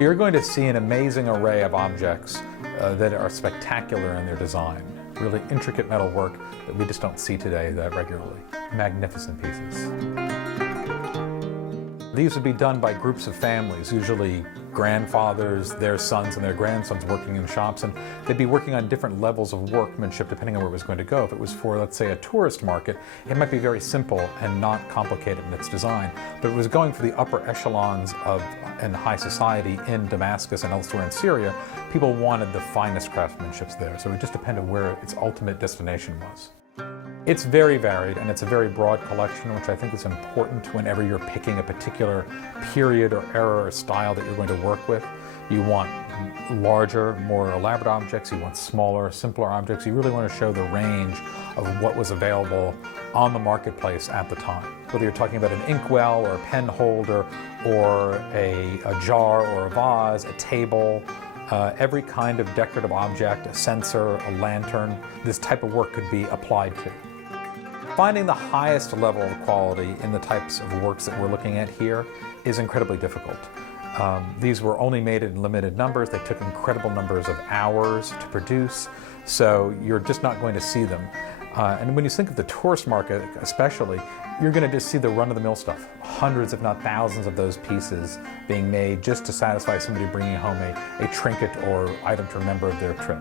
You're going to see an amazing array of objects that are spectacular in their design. Really intricate metal work that we just don't see today that regularly. Magnificent pieces. These would be done by groups of families, usually grandfathers, their sons and their grandsons working in shops, and they'd be working on different levels of workmanship depending on where it was going to go. If it was for, let's say, a tourist market, it might be very simple and not complicated in its design. But if it was going for the upper echelons in high society in Damascus and elsewhere in Syria, people wanted the finest craftsmanship there. So it just depended where its ultimate destination was. It's very varied, and it's a very broad collection, which I think is important whenever you're picking a particular period or era or style that you're going to work with. You want larger, more elaborate objects. You want smaller, simpler objects. You really want to show the range of what was available on the marketplace at the time. Whether you're talking about an inkwell or a pen holder or a jar or a vase, a table, every kind of decorative object, a censer, a lantern, this type of work could be applied to. Finding the highest level of quality in the types of works that we're looking at here is incredibly difficult. These were only made in limited numbers. They took incredible numbers of hours to produce, so you're just not going to see them. And when you think of the tourist market especially, you're going to just see the run-of-the-mill stuff. Hundreds, if not thousands, of those pieces being made just to satisfy somebody bringing home a trinket or item to remember of their trip.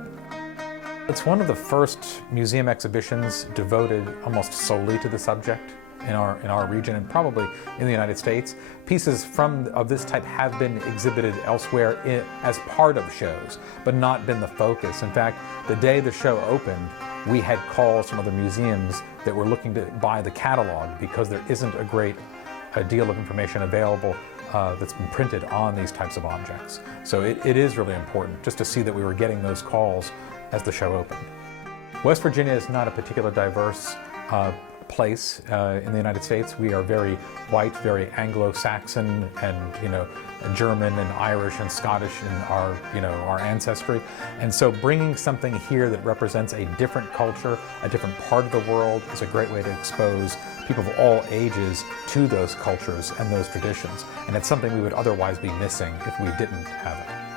It's one of the first museum exhibitions devoted almost solely to the subject in our region and probably in the United States. Pieces of this type have been exhibited elsewhere as part of shows, but not been the focus. In fact, the day the show opened, we had calls from other museums that were looking to buy the catalog because there isn't a great deal of information available that's been printed on these types of objects. So it is really important just to see that we were getting those calls as the show opened. West Virginia is not a particularly diverse place in the United States. We are very white, very Anglo-Saxon, and German and Irish and Scottish in our ancestry. And so bringing something here that represents a different culture, a different part of the world, is a great way to expose people of all ages to those cultures and those traditions. And it's something we would otherwise be missing if we didn't have it.